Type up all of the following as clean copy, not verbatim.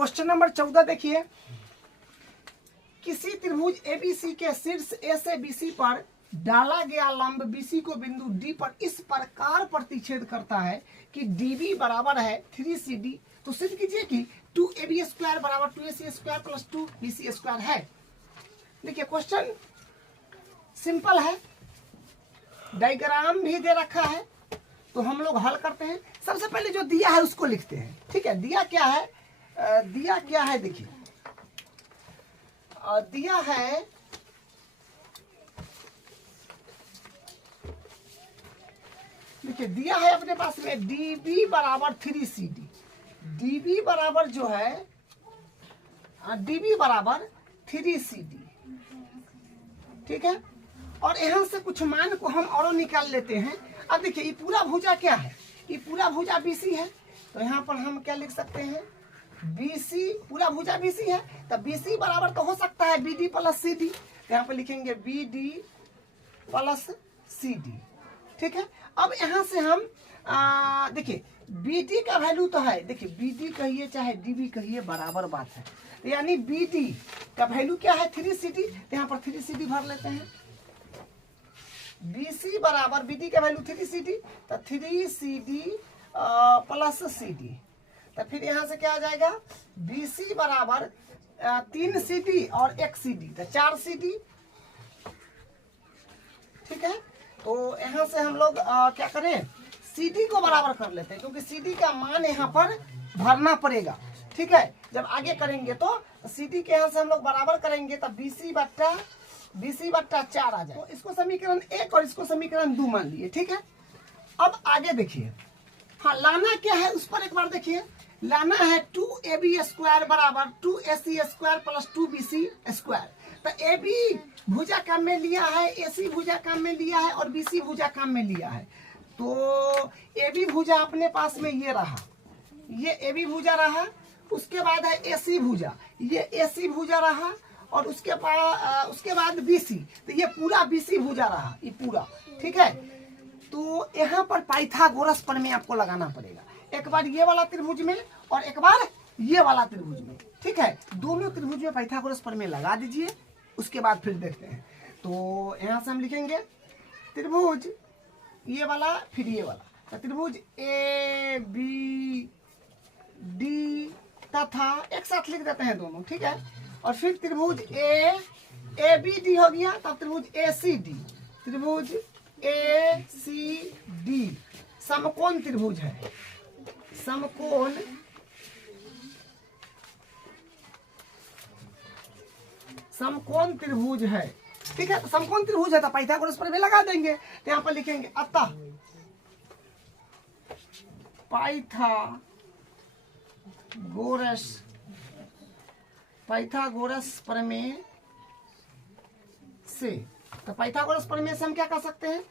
Question number 14 देखिए, किसी त्रिभुज एबीसी के शीर्ष ए से बीसी पर डाला गया लंब बीसी को बिंदु डी पर इस प्रकार प्रतिच्छेद करता है कि डीबी बराबर है 3CD। तो सिद्ध कीजिए कि 2AB स्क्वायर बराबर 2AC square plus 2BC square है। देखिए क्वेश्चन सिंपल है, डायग्राम भी दे रखा है, तो हम लोग हल करते हैं। सबसे पहले जो दिया है उसको लिखते हैं, ठीक है। दिया क्या है, दिया क्या है देखिए, दिया है देखिए दिया है अपने पास में dB बराबर 3CD। dB बराबर जो है dB बराबर 3CD, ठीक है। और यहाँ से कुछ मान को हम और निकाल लेते हैं। अब देखिए ये पूरा भुजा क्या है, ये पूरा भुजा BC है, तो यहाँ पर हम क्या लिख सकते हैं, BC, पूरा भुजा BC है, तो BC बराबर तो हो सकता है BD प्लस CD, तो यहाँ पर लिखेंगे BD प्लस CD, ठीक है। अब यहाँ से हम देखिए BD का वैल्यू तो है, देखिए BD कहिए चाहे DB कहिए बराबर बात है, तो यानी BD का वैल्यू क्या है 3CD, तो यहाँ पर 3CD भर लेते हैं। BC बराबर BD का वैल्यू 3CD, तो 3CD प्लस CD, तो फिर यहाँ से क्या आ जाएगा, BC बराबर 3CD और 1CD, तो 4CD, ठीक है। तो यहाँ से हम लोग क्या करें, CD को बराबर कर लेते हैं, क्योंकि CD का मान यहाँ पर भरना पड़ेगा, ठीक है। जब आगे करेंगे तो CD के यहाँ से हम लोग बराबर करेंगे, तब BC बट्टा 4 आ जाए। तो इसको समीकरण 1 और इसको समीकरण 2 मान लिए, ठीक है। अब आगे देखिए, हाँ लाना क्या है उस पर एक बार देखिए, लाना है 2AB स्क्वायर बराबर 2AC square plus 2BC square. तो AB भुजा काम में लिया है, AC भुजा काम में लिया है और BC भुजा काम में लिया है। तो AB भुजा अपने पास में ये रहा, ये AB भुजा रहा, उसके बाद है AC भुजा, ये AC भुजा रहा, और उसके बाद BC, तो ये पूरा BC भुजा रहा, ये पूरा, ठीक है। तो यहाँ पर पाइथागोरस प्रमेय आपको लगाना पड़ेगा, एक बार ये वाला त्रिभुज में और एक बार ये वाला त्रिभुज में, ठीक है। दोनों त्रिभुज में पाइथागोरस प्रमेय लगा दीजिए, उसके बाद फिर देखते हैं। तो यहाँ से हम लिखेंगे त्रिभुज ये वाला फिर ये वाला, तो त्रिभुज ABD तथा एक साथ लिख देते हैं दोनों, ठीक है। और फिर त्रिभुज ABD हो गया, तब त्रिभुज ACD, त्रिभुज ACD समकोण त्रिभुज है, समकोण त्रिभुज है, ठीक है। तो समकोण त्रिभुज है तो पाइथागोरस प्रमेय लगा देंगे, तो यहाँ पर लिखेंगे अतः पाइथागोरस प्रमेय से, तो पाइथागोरस प्रमेय से हम क्या कर सकते हैं,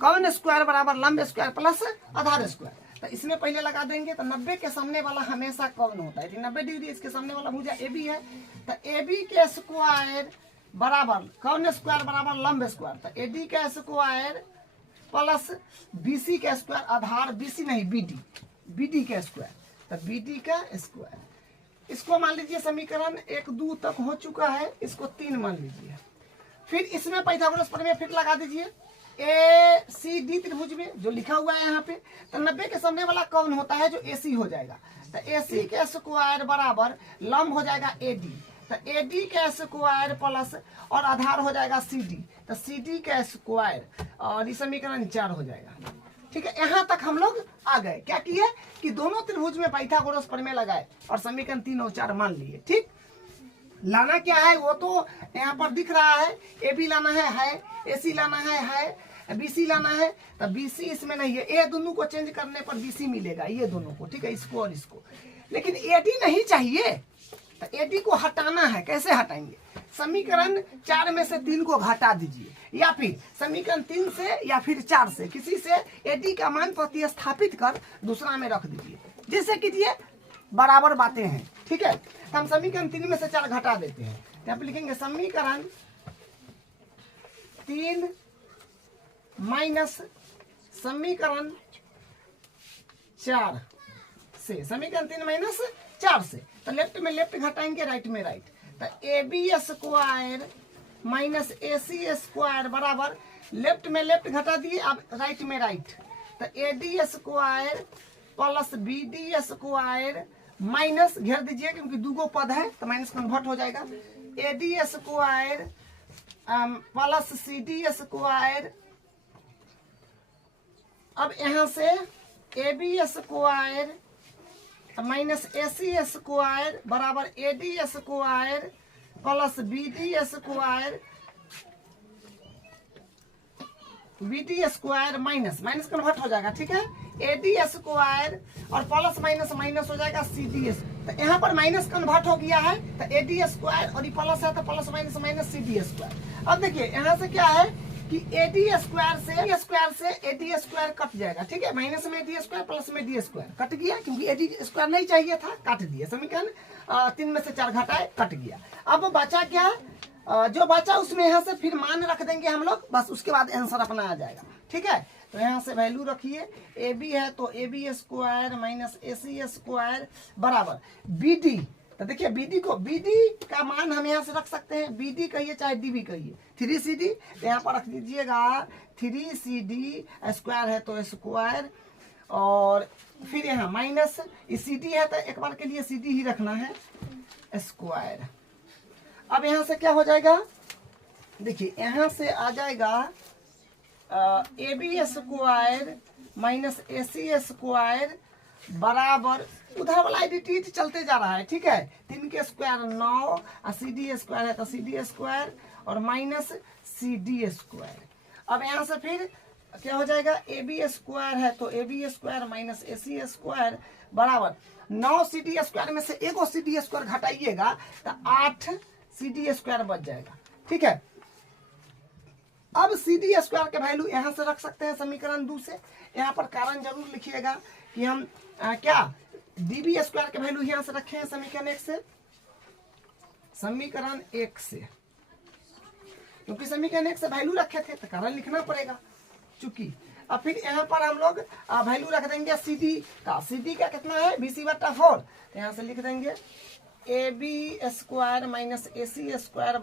कर्ण स्क्वायर बराबर लंब स्क्वायर प्लस आधार स्क्वायर। तो इसमें पहले लगा देंगे, तो 90 के सामने वाला हमेशा कर्ण होता है, 90 डिग्री इसके सामने वाला भुजा AB है, तो AB के स्क्वायर बराबर कर्ण स्क्वायर बराबर लंब स्क्वायर, तो AD का स्क्वायर प्लस BC का स्क्वायर, आधार BC नहीं BD का स्क्वायर, तो BD का स्क्वायर। इसको मान लीजिए समीकरण 1 2 तक हो चुका है, इसको 3 मान लीजिए। फिर इसमें पाइथागोरस प्रमेय फिर लगा दीजिए ACD त्रिभुज में जो लिखा हुआ है यहाँ पे, तो 90 के सामने वाला कौन होता है जो AC हो जाएगा, तो AC के स्क्वायर बराबर लंब हो जाएगा AD, तो AD का स्क्वायर प्लस और आधार हो जाएगा CD, तो CD का स्क्वायर, और ये समीकरण 4 हो जाएगा, ठीक है। यहाँ तक हम लोग आ गए, क्या किए कि दोनों त्रिभुज में पाइथागोरस प्रमेय लगाए और समीकरण 3 और 4 मान लिए, ठीक। लाना क्या है वो तो यहाँ पर दिख रहा है, AB लाना है, AC लाना है, BC लाना है, तो BC इसमें नहीं है, ये दोनों को चेंज करने पर BC मिलेगा, ये दोनों को, ठीक है, इसको और इसको। लेकिन AD नहीं चाहिए, तो AD को हटाना है, कैसे हटाएंगे, समीकरण 4 में से 3 को घटा दीजिए, या फिर समीकरण 3 से या फिर 4 से किसी से AD का मान प्रतिस्थापित कर दूसरा में रख दीजिए, जैसे कीजिए बराबर बातें हैं, ठीक है। तो हम समीकरण 3 में से 4 घटा देते हैं, यहाँ पे लिखेंगे समीकरण 3 माइनस समीकरण 4 से, समीकरण 3 माइनस 4 से, तो लेफ्ट में लेफ्ट घटाएंगे, राइट में राइट, तो AB square minus AC square बराबर लेफ्ट में लेफ्ट घटा दिए, अब राइट में राइट, तो AD square plus BD square minus घेर दीजिए क्योंकि दूगो पद है तो माइनस कन्वर्ट हो जाएगा, AD square plus CD square, अब यहाँ से AB square minus AC square बराबर AD square plus BD square, BD square minus minus convert हो जाएगा, ठीक है, AD स्क्वायर और प्लस माइनस माइनस हो जाएगा CD, तो यहाँ पर माइनस कन्वर्ट हो गया है तो AD स्क्वायर और ये प्लस है तो plus minus minus CD square. अब देखिए यहाँ से क्या है कि AD स्क्वायर से AD स्क्वायर कट जाएगा, ठीक है, माइनस में AD स्क्वायर प्लस में D स्क्वायर कट गया क्योंकि AD स्क्वायर नहीं चाहिए था, काट दिया, समीकरण 3 में से 4 घटाए कट गया। अब बचा क्या, जो बचा उसमें यहाँ से फिर मान रख देंगे हम लोग, बस उसके बाद आंसर अपना आ जाएगा, ठीक है। तो यहाँ से वैल्यू रखिए, AB है तो AB square minus AC square बराबर BD, तो देखिए BD का मान हम यहाँ से रख सकते हैं, BD कहिए चाहे DB कहिए, 3CD, तो यहाँ पर रख दीजिएगा 3CD स्क्वायर है तो स्क्वायर, और फिर यहाँ माइनस CD है तो एक बार के लिए CD ही रखना है स्क्वायर। अब यहाँ से क्या हो जाएगा, देखिए यहाँ से आ जाएगा AB square minus AC square बराबर, उधर वाला आइडेंटिटी चलते जा रहा है, ठीक है, 3 के स्क्वायर 9 और CD स्क्वायर है तो CD स्क्वायर और माइनस CD स्क्वायर। अब यहाँ से फिर क्या हो जाएगा, AB स्क्वायर है तो AB square minus AC square बराबर 9 CD स्क्वायर में से एगो CD स्क्वायर घटाइएगा तो 8 CD स्क्वायर बच जाएगा, ठीक है। अब CD स्क्वायर के वैल्यू यहाँ से रख सकते हैं समीकरण 2 से, यहाँ पर कारण जरूर लिखिएगा कि हम क्या DB स्क्वायर के वैल्यू यहाँ से रखे हैं समीकरण 1 से, समीकरण 1 से, क्योंकि समीकरण 1 से वैल्यू रखे थे तो कारण लिखना पड़ेगा चूंकि। अब फिर यहाँ पर हम लोग वैल्यू रख देंगे CD का कितना है, BC/4, तो यहाँ से लिख देंगे AB square minus AC square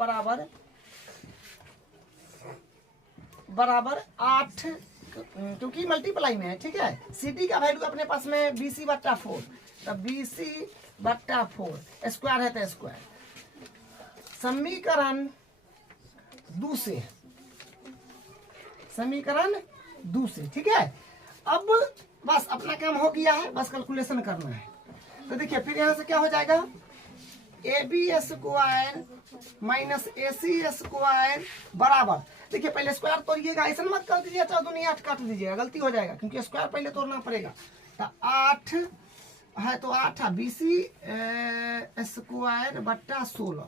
बराबर 8, क्योंकि मल्टीप्लाई में है, ठीक है। CD का वैल्यू अपने पास में BC/4, तो BC/4 स्क्वायर है तो स्क्वायर, समीकरण 2 से, ठीक है। अब बस अपना काम हो गया है, बस कैलकुलेशन करना है। तो देखिए फिर यहाँ से क्या हो जाएगा, AB square minus AC square बराबर, देखिए पहले स्क्वायर तोड़िएगा, ऐसा मत कर दीजिए 4 दूनी 8 काट दीजिएगा, गलती हो जाएगा क्योंकि स्क्वायर पहले तोड़ना पड़ेगा। तो 8 है तो 8 BC स्क्वायर बट्टा 16,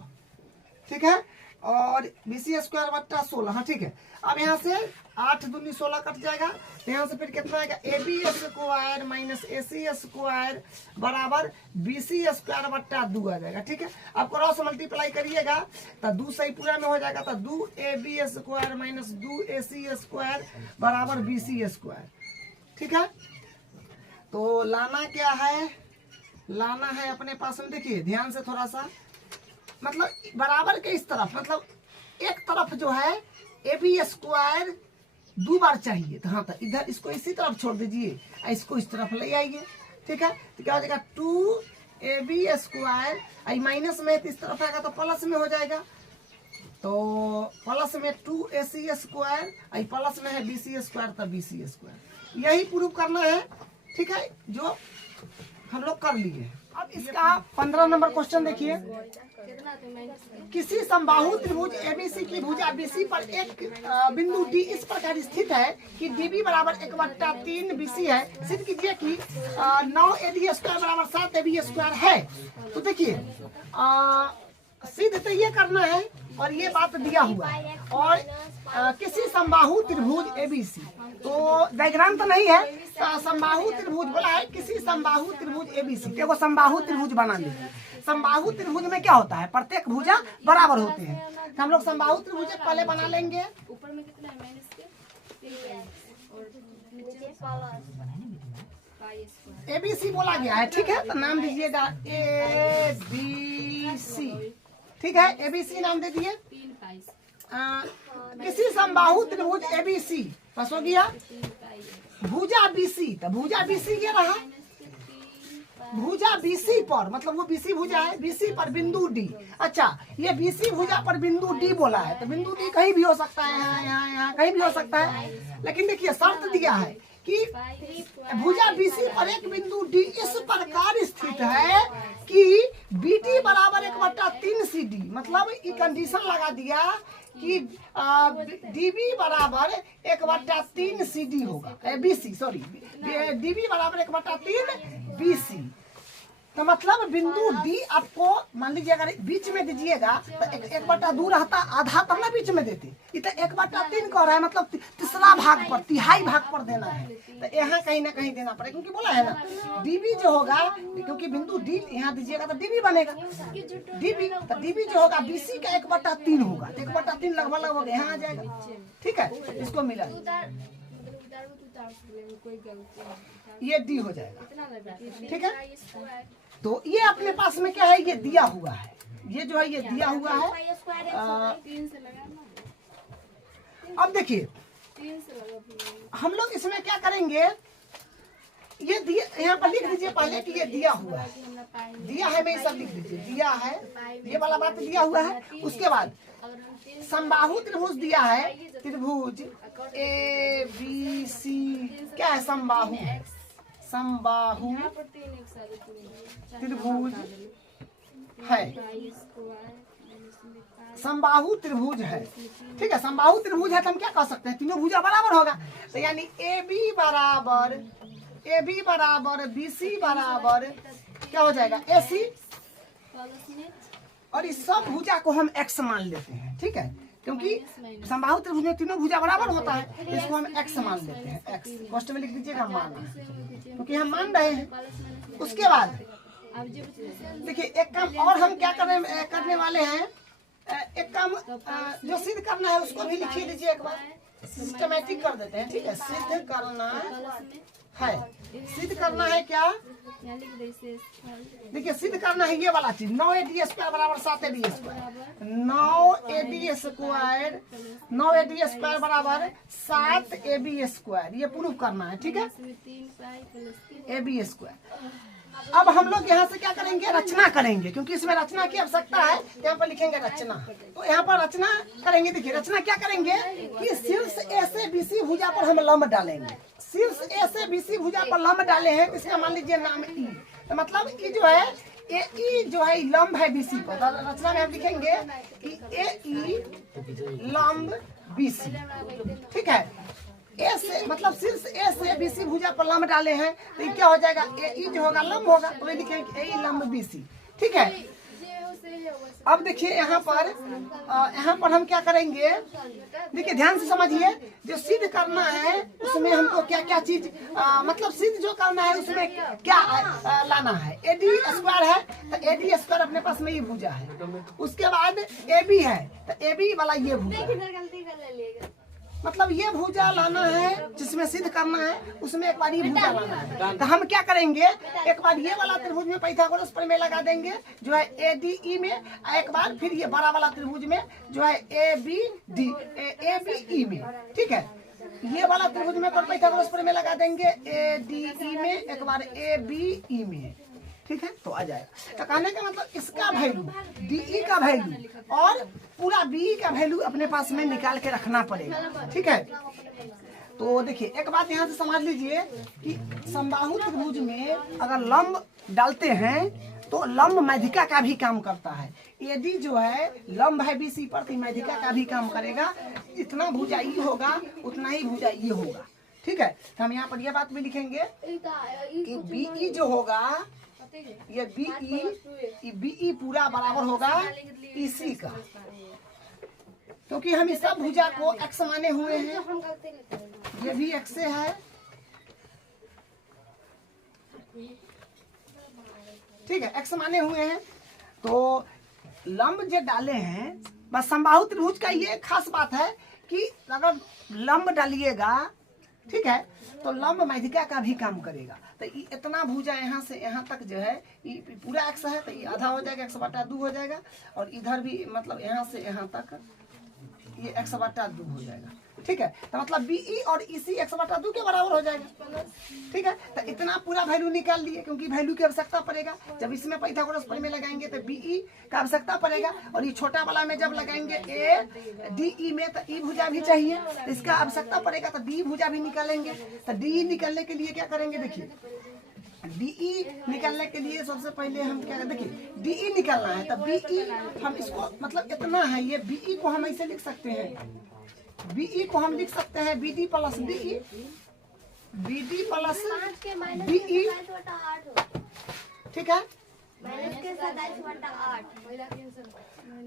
ठीक है, और BC स्क्वायर बट्टा 16, हाँ ठीक है। अब यहाँ से 8 दूनी 16 कट जाएगा, तो यहाँ से फिर कितना आएगा, AB square minus AC square बराबर BC स्क्वायर बट्टा 2 आ जाएगा, ठीक है। अब क्रॉस मल्टीप्लाई करिएगा तो 2 सही पूरा में हो जाएगा, तो 2AB square minus 2AC square बराबर BC स्क्वायर, ठीक है। तो लाना क्या है, लाना है अपने पास में, देखिए ध्यान से थोड़ा सा, मतलब बराबर के इस तरफ, मतलब एक तरफ जो है AB स्क्वायर 2 बार चाहिए, तो हाँ तो इधर इसको इसी तरफ छोड़ दीजिए, इसको इस तरफ ले आइए, ठीक है। तो क्या हो जाएगा 2AB स्क्वायर, आई माइनस में इस तरफ आएगा तो प्लस में हो जाएगा, तो प्लस में 2AC स्क्वायर, आई प्लस में है BC स्क्वायर तो BC स्क्वायर, यही प्रूव करना है, ठीक है, जो हम लोग कर लिए। अब इसका 15 नंबर क्वेश्चन देखिए, किसी समबाहु त्रिभुज ABC की भुजा BC पर एक बिंदु D इस प्रकार स्थित है कि DB बराबर 1/3 BC है, सिद्ध कीजिए कि 9AD स्क्वायर बराबर 7AB स्क्वायर है। तो देखिए सिद्ध तो ये करना है और ये बात दिया हुआ है, और किसी समबाहु त्रिभुज ABC, तो डायग्राम तो नहीं है, तो समबाहु त्रिभुज बोला है, किसी समबाहु त्रिभुज ABC, देखो समबाहु त्रिभुज बना लीजिए। समबाहु त्रिभुज में क्या होता है, प्रत्येक भुजा बराबर होते हैं, तो हम लोग समबाहु त्रिभुज पहले बना लेंगे। ऊपर में कितना है, ABC बोला गया है, ठीक है। तो नाम दीजिएगा ABC, ठीक है। ABC नाम दे दिए। किसी समबाहु त्रिभुज ABC बस हो गया। भुजा BC, तो भुजा BC ये रहा। भुजा BC पर, मतलब वो BC भुजा है, BC पर बिंदु D। अच्छा, ये BC भुजा पर बिंदु D बोला है, तो बिंदु D कहीं भी हो सकता है, यहाँ कहीं भी हो सकता है। लेकिन देखिए शर्त दिया है कि भुजा BC पर एक बिंदु D इस प्रकार स्थित है कि BD बराबर 1/3 CD। मतलब ये कंडीशन लगा दिया कि DB बराबर 1/3 CD होगा, BC सॉरी, DB बराबर 1/3 BC। तो मतलब बिंदु D आपको मान लीजिए अगर बीच में दीजिएगा तो 1/2 रहता, आधा तब ना बीच में देते। ये तो 1/3 कह रहा है, मतलब तीसरा भाग पर, तिहाई भाग पर देना है। तो यहाँ कहीं ना कहीं देना पड़ेगा, क्योंकि बोला है ना DB जो होगा, क्योंकि बिंदु D यहाँ दीजिएगा तो DB बनेगा। DB तो DB जो होगा BC का 1/3 होगा, 1/3 लगभग यहाँ आ जाएगा, ठीक है। इसको मिला ये D हो जाएगा, ठीक है। तो ये अपने पास में क्या है, ये दिया हुआ है, ये जो है ये दिया हुआ है। अब देखिए हम लोग इसमें क्या करेंगे, ये दिया यहाँ पर लिख दीजिए पहले कि ये दिया हुआ है, दिया है में सब लिख दीजिए, दिया है, ये वाला बात दिया हुआ है। उसके बाद समबाहु त्रिभुज दिया है, त्रिभुज ABC क्या है, समबाहु, समबाहु त्रिभुज है, समबाहु त्रिभुज है, ठीक है। समबाहु त्रिभुज है तो हम क्या कह सकते हैं, तीनों भुजा बराबर होगा। तो यानी AB बराबर BC बराबर क्या हो जाएगा, AC, और इस सब भुजा को हम X मान लेते हैं, ठीक है। क्योंकि समबाहु त्रिभुज में तीनों भुजा बराबर होता है, इसको हम X मान लेते हैं। X कॉस्ट में लिख दीजिएगा, माना, क्योंकि हम मान रहे हैं। उसके बाद देखिए एक काम और हम क्या करने वाले हैं, एक काम जो सिद्ध करना है उसको भी लिखिए लीजिए, एक बार सिस्टमैटिक कर देते हैं, ठीक है। सिद्ध करना है, सिद्ध करना है क्या, देखिए सिद्ध करना है ये वाला चीज, 9AD² बराबर 7AB², 9AD² बराबर 7AB², ये प्रूफ करना है, ठीक है, AB²। अब हम लोग यहाँ से क्या करेंगे, रचना करेंगे, क्योंकि इसमें रचना की आवश्यकता है। यहाँ पर लिखेंगे रचना, तो यहाँ पर रचना करेंगे। देखिए रचना क्या करेंगे कि शीर्ष A से BC भुजा पर हम लंब डालेंगे, शीर्ष A से BC भुजा पर लंब डाले हैं, इसका मान लीजिए नाम E। तो मतलब E जो है, AE जो है लंब है BC पर, तो रचना में हम लिखेंगे कि AE लंब BC, ठीक है। A से मतलब शीर्ष A से BC भुजा पर लंब डाले हैं, तो ये क्या हो जाएगा, AE जो होगा लंब होगा, तो ये लिखेंगे AE लंब BC, ठीक है। अब देखिए यहाँ पर हम क्या करेंगे, देखिए ध्यान से समझिए। जो सिद्ध करना है उसमें हमको क्या क्या चीज मतलब सिद्ध जो करना है उसमें क्या लाना है, AD² है, तो AD² अपने पास में ये भुजा है। उसके बाद AB है, तो AB वाला ये भुजा है, मतलब ये भुजा लाना है जिसमें सिद्ध करना है, उसमें एक बार ये भुजा लाना है। तो हम क्या करेंगे, एक बार ये वाला त्रिभुज में पाइथागोरस प्रमेय लगा देंगे जो है ADE में, एक बार फिर ये बड़ा वाला त्रिभुज में जो है ABE में, ठीक है। ये वाला त्रिभुज में पाइथागोरस प्रमेय लगा देंगे ADE में, एक बार ABE में, ठीक है। तो आ जाएगा। तो कहने का मतलब इसका वैल्यू DE का वैल्यू और पूरा BE का वैल्यू अपने पास में निकाल के रखना पड़ेगा, ठीक है। तो देखिए एक बात यहाँ से समझ लीजिए कि समबाहु त्रिभुज में अगर लंब डालते हैं तो लंब माध्यिका का भी काम करता है। AD जो है लंब है BC पर, तो माध्यिका का भी काम करेगा। इतना भुजा E होगा उतना ही भुजा E होगा, ठीक है। तो हम यहाँ पर यह बात भी लिखेंगे कि BE जो होगा, ये BE पूरा बराबर होगा EC का, क्योंकि हम इस सब भुजा को X माने हुए हैं, ये भी X से है, ठीक है, X माने हुए हैं। तो लंब जो डाले हैं, बस समबाहु त्रिभुज का ये खास बात है कि अगर लंब डालिएगा ठीक है। तो लंब माध्यिका का भी काम करेगा। तो इतना भुजा यहाँ से यहाँ तक जो है ये पूरा एक्स है, तो ये आधा हो जाएगा, x/2 हो जाएगा। और इधर भी मतलब यहाँ से यहाँ तक ये x/2 हो जाएगा, ठीक है। तो मतलब BE और EC x/2 के बराबर हो जाएगा, ठीक है। तो इतना पूरा वैल्यू निकाल लिए, क्योंकि वैल्यू की आवश्यकता पड़ेगा। जब इसमें पाइथागोरस प्रमेय लगाएंगे तो BE का आवश्यकता पड़ेगा, और ये छोटा वाला में जब लगाएंगे ADE में तो E भुजा भी चाहिए, तो इसका आवश्यकता पड़ेगा। तो D भुजा भी निकालेंगे। तो DE निकालने के लिए क्या करेंगे, देखिए DE निकालने के लिए सबसे पहले हम क्या करें, देखिए DE निकालना है। तो BE हम इसको मतलब इतना है, ये BE को हम ऐसे लिख सकते हैं, BE को हम लिख सकते हैं BD plus DE, BD plus DE, ठीक है।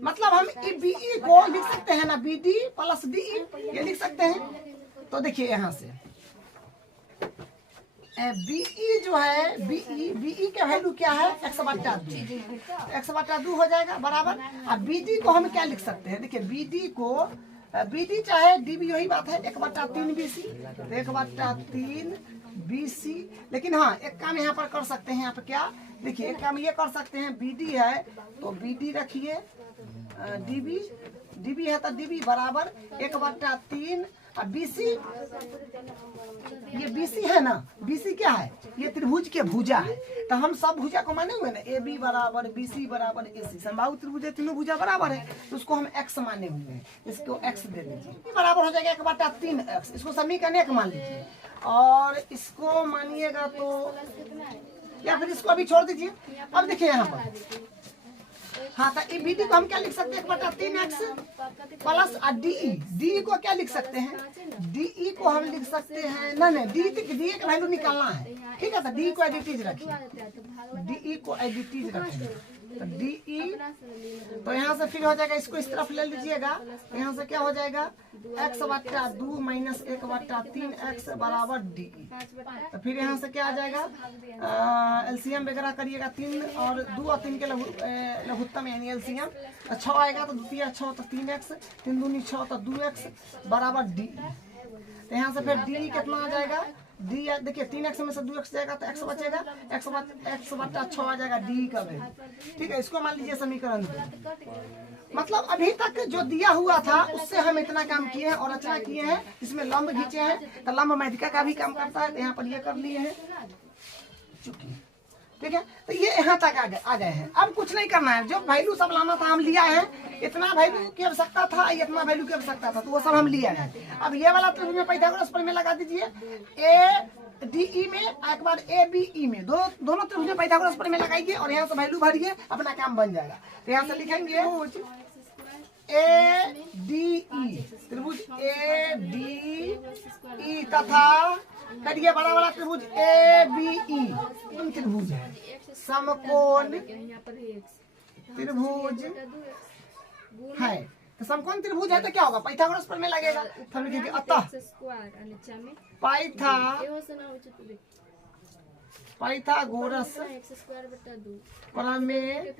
मतलब हम BE को लिख सकते हैं ना, BD प्लस DE ये लिख सकते हैं। तो देखिए यहाँ से BE जो है BE का वैल्यू क्या है, x/2 हो जाएगा बराबर। अब BD को हम क्या लिख सकते हैं, देखिए BD चाहे DB यही बात है, 1/3 BC, 1/3 BC। लेकिन हाँ एक काम यहाँ पर कर सकते हैं, यहाँ पर क्या देखिए एक काम ये कर सकते हैं, BD है तो BD रखिए, DB है तो DB बराबर 1/3। अब BC, ये BC है ना, BC क्या है, ये त्रिभुज के भुजा है। तो हम सब भुजा को माने हुए ना, AB बराबर BC बराबर AC, समबाहु त्रिभुज तीनों भुजा बराबर है, तो उसको हम x माने हुए हैं। इसको x दे दीजिए, ये बराबर हो जाएगा 1/3x। इसको समीकरण 1 मान लीजिए, और इसको मानिएगा तो, या फिर इसको अभी छोड़ दीजिए। अब देखिए यहाँ पर हाँ, तो BD को हम क्या लिख सकते हैं, 1/3x प्लस DE को क्या लिख सकते हैं, DE को हम लिख सकते हैं नहीं DE का वैल्यू निकालना है, ठीक है। तो DE को एडिटीज रखिए, DE को एडिटीज रखिए। तो DE तो यहाँ से फिर हो जाएगा, इसको इस तरफ ले लीजिएगा, तो यहाँ से क्या हो जाएगा, x/2 माइनस 1/3x बराबर DE। तो फिर यहाँ से क्या आ जाएगा, LCM वगैरह करिएगा, 3 और 2 और 3 के लघुत्तम यानी LCM। तो 6 आएगा तो द्वितीय 6 तो 3x, 3 दूनी 6 तो 2x बराबर DE। तो यहाँ से फिर DE कितना आ जाएगा, D देखिए 3x में से 2x जाएगा तो x बचेगा, x/6 आ जाएगा DE का वैल्यू, ठीक है। इसको मान लीजिए समीकरण 2। मतलब अभी तक जो दिया हुआ था उससे हम इतना काम किए हैं और रचना किए हैं, इसमें लंब खींचे हैं। तो लंब माध्यिका का भी काम करता है, तो यहाँ पर ये कर लिए हैं, ठीक है। तो ये यहाँ तक आ गए हैं। अब कुछ नहीं करना है, जो वैल्यू सब लाना था हम लिया है, इतना वैल्यू की आवश्यकता था, इतना वैल्यू की आवश्यकता था, तो वो सब हम लिया है। अब ये वाला त्रिभुज में पाइथागोरस प्रमेय लगा दीजिए, ADE में एक बार ABE में, दोनों त्रिभुज में पाइथागोरस प्रमेय लगाइए और यहाँ से वैल्यू भरिए, अपना काम बन जाएगा। तो यहाँ से लिखेंगे ADE, त्रिभुज ADE तथा करिए बड़ा वाला त्रिभुज ABE, त्रिभुज है समकोण त्रिभुज है। तो समकोण त्रिभुज है तो क्या होगा, पाइथागोरस प्रमेय लगेगा। तो हम लिखेंगे अतः पाइथागोरस प्रमेय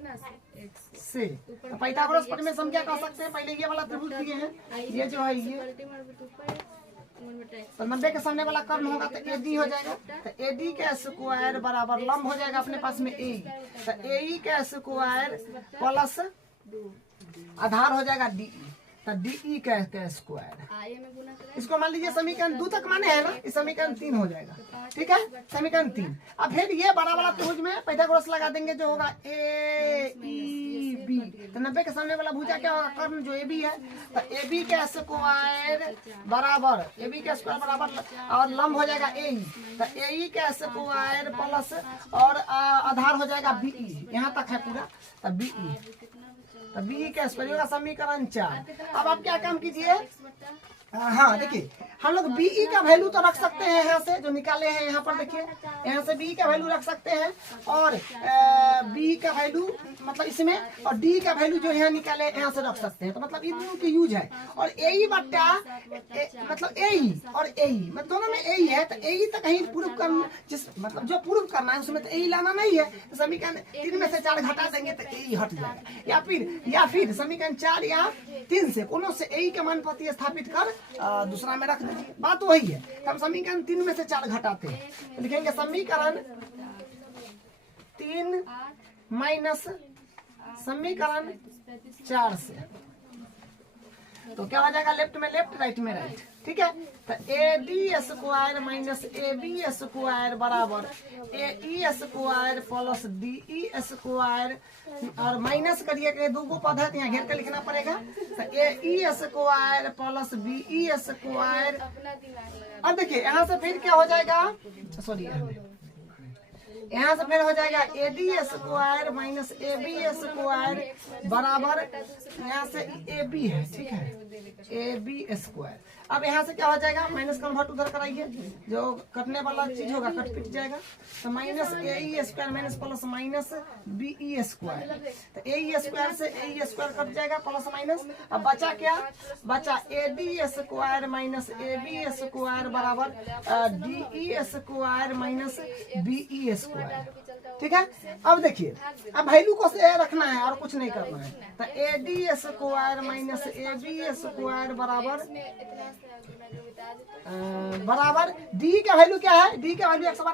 से, पाइथागोरस प्रमेय से हम क्या कह सकते हैं, पहले ये वाला त्रिभुज दिए हैं, ये जो है ये तो 90 के सामने वाला कर्ण होगा तो AD हो जाएगा। तो AD का स्क्वायर बराबर लंब हो जाएगा अपने पास में AE, तो AE का स्क्वायर प्लस आधार हो जाएगा DE, तो DE का स्क्वायर। इसको मान लीजिए समीकरण 2 तक माने है ना, इस समीकरण 3 हो जाएगा, ठीक है। समीकरण 3। अब फिर ये बड़ा वाला त्रिभुज में पाइथागोरस लगा देंगे, जो होगा AEB। तो 90 के सामने वाला भुजा क्या होगा, कर्ण जो AB है, तो AB का स्क्वायर बराबर और लंब हो जाएगा AE, तो AE का स्क्वायर प्लस और आधार हो जाएगा BE, यहाँ तक है पूरा, तो BE, तो BE का स्क्वायर होगा समीकरण 4। अब आप क्या काम कीजिए, हाँ देखिए हम लोग BE का वैल्यू तो रख सकते हैं, यहाँ से जो निकाले हैं यहाँ पर देखिए, यहाँ से BE का वैल्यू रख सकते हैं, और BE का वैल्यू मतलब इसमें, और डी का वैल्यू जो यहाँ निकाले यहाँ से रख सकते हैं। तो मतलब ये दोनों की यूज है। और ए बट्टा मतलब ए और ए मतलब दोनों में ए है, तो ए तक कहीं प्रूफ करना, जिस मतलब जो प्रूफ करना है उसमें तो ए लाना नहीं है। तो समीकरण 3 में से 4 घटा देंगे तो ए हट जाएगा। या फिर समीकरण 4 या 3 से कोनो से ए के मान प्रतिस्थापित कर दूसरा में रख दीजिए, बात वही है। तो हम समीकरण 3 में से 4 घटाते हैं, तो लिखेंगे समीकरण 3 माइनस समीकरण 4 से, तो क्या हो जाएगा, लेफ्ट में लेफ्ट राइट में राइट, ठीक है। तो A D square minus A B square बराबर A E square plus D E square, और माइनस करिए दो गो पद है तो यहाँ घेर के लिखना पड़ेगा। तो A E square plus B E square. अब देखिए यहाँ से फिर क्या हो जाएगा, सॉरी यहाँ से फिर हो जाएगा A D square minus A B square बराबर, यहाँ से ए बी है, ठीक है, ए बी स्क्वायर। अब यहाँ से क्या हो जाएगा, माइनस कन्वर्ट उधर कराइए, जो कटने वाला चीज होगा कट पिट जाएगा। तो minus A E square minus plus minus B E square, तो ए ई स्क्वायर से ए ई स्क्वायर कट जाएगा प्लस माइनस। अब बचा क्या, बचा A D square minus A B square बराबर D E square minus B E square, ठीक है। अब देखिए, अब वैल्यू को से रखना है और कुछ नहीं करना है। तो A D square minus A B square बराबर डी का वैल्यू क्या है, डी का वैल्यू 1/6, तो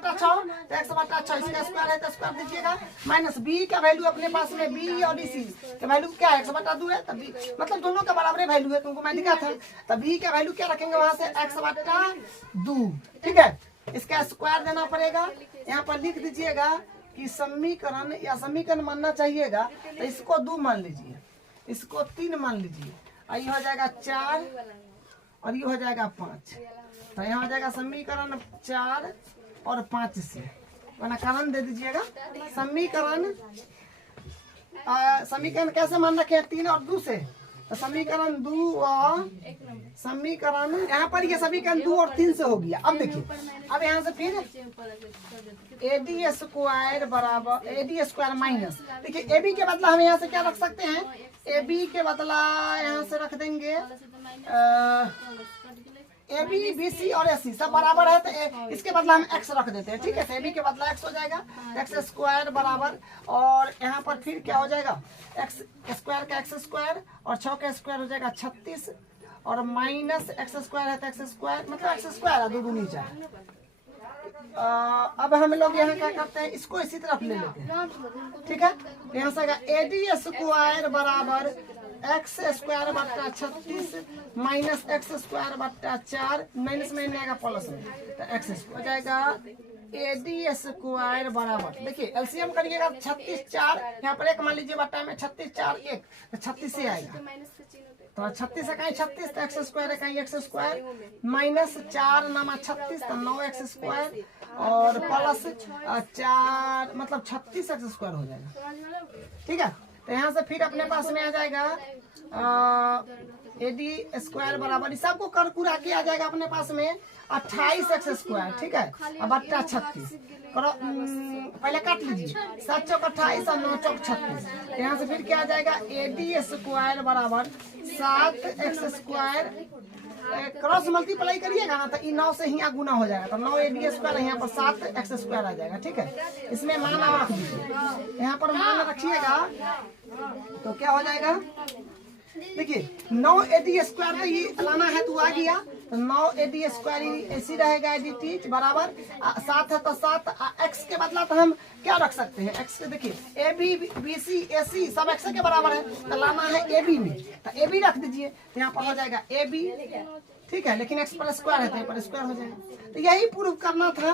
1/6 इसका स्क्वायर है तो स्क्वायर दीजिएगा, माइनस बी का वैल्यू अपने पास में बी और सी का वैल्यू क्या है 1/2 है, तब मतलब दोनों का बराबर वैल्यू है, तुमको मैं दिखा था। तो बी का वैल्यू क्या रखेंगे वहां से 1/2, ठीक है। इसका स्क्वायर देना पड़ेगा, यहाँ पर लिख दीजिएगा कि समीकरण या समीकरण मानना चाहिएगा, तो इसको 2 मान लीजिए, इसको 3 मान लीजिए, और ये हो जाएगा 4 और ये हो जाएगा 5। तो यहाँ हो जाएगा समीकरण 4 और 5 से, वरना कारण दे दीजिएगा। समीकरण कैसे मान रखे हैं, 3 और 2 से, तो समीकरण 2 और समीकरण यहाँ पर ये समीकरण 2 और 3 से हो गया। अब देखिए, अब यहाँ से फिर ए डी स्क्वायर बराबर ए डी स्क्वायर माइनस, देखिए ए बी के बदला हम यहाँ से क्या रख सकते हैं, ए बी के बदला यहाँ से रख देंगे ए बी बी सी और एस सी सब बराबर है, तो इसके बदला हम एक्स रख देते हैं, ठीक है। तो ए बी के बदला एक्स हो जाएगा, एक्स स्क्वायर बराबर, और यहाँ पर फिर क्या हो जाएगा, एक्स स्क्वायर का एक्स स्क्वायर और 6 का स्क्वायर हो जाएगा 36, और माइनस एक्स स्क्वायर है तो एक्स स्क्वायर मतलब एक्स स्क्वायर है 2 दूनी 4। अब हम लोग यहाँ क्या करते हैं, इसको इसी तरफ ले लेते हैं, ठीक है। यहाँ से ए डी स्क्वायर बराबर एक्स स्क्वायर बट्टा 36 माइनस एक्स स्क्वायर बट्टा 4, माइनस में आएगा प्लस में, तो एक्स हो जाएगा ए डी स्क्वायर बराबर, देखिए एलसीएम करिएगा 36 4, यहाँ पर 1 मान लीजिए बट्टा में 36 4 1, तो 36 से आएगा, तो 36 से कहीं 36, तो एक्स स्क्वायर है कहीं एक्स स्क्वायर, माइनस 4 नामा 36 तो 9 एक्स स्क्वायर, और प्लस 4 मतलब 36 एक्स स्क्वायर हो जाएगा, ठीक है। तो यहाँ से फिर अपने पास में आ जाएगा ए डी स्क्वायर बराबर, सबको कर कुरा के आ जाएगा अपने पास में 28 एक्स स्क्वायर, ठीक है। अब बट्टा 36 करो, पहले काट लीजिए, 7 चौक 28 और 9 चौक 36। यहाँ से फिर क्या आ जाएगा, ए डी स्क्वायर बराबर 7 एक्स स्क्वायर, क्रॉस मल्टीप्लाई करिएगा ना तो 9 से यहाँ गुना हो जाएगा, तो 9 ए डी स्क्वायर, यहाँ पर 7 एक्स स्क्वायर आ जाएगा, ठीक है। इसमें मान आप रख दीजिए, यहाँ पर मान रखिएगा तो क्या हो जाएगा, देखिए 9 ए डी स्क्वायर तो ये लाना है तो आ गया, तो 9 ए डी स्क्वायर ऐसी रहेगा ए डी टी बराबर 7 है तो 7, एक्स के बदला तो हम क्या रख सकते हैं, एक्स के देखिए ए बी बी सी ए सी सब एक्स के बराबर है, तो लाना है ए बी में, तो ए बी रख दीजिए, तो यहाँ पर हो जाएगा ए बी, ठीक है। लेकिन एक्स पर स्क्वायर है तो यहाँ पर स्क्वायर हो जाएगा, तो यही प्रूव करना था।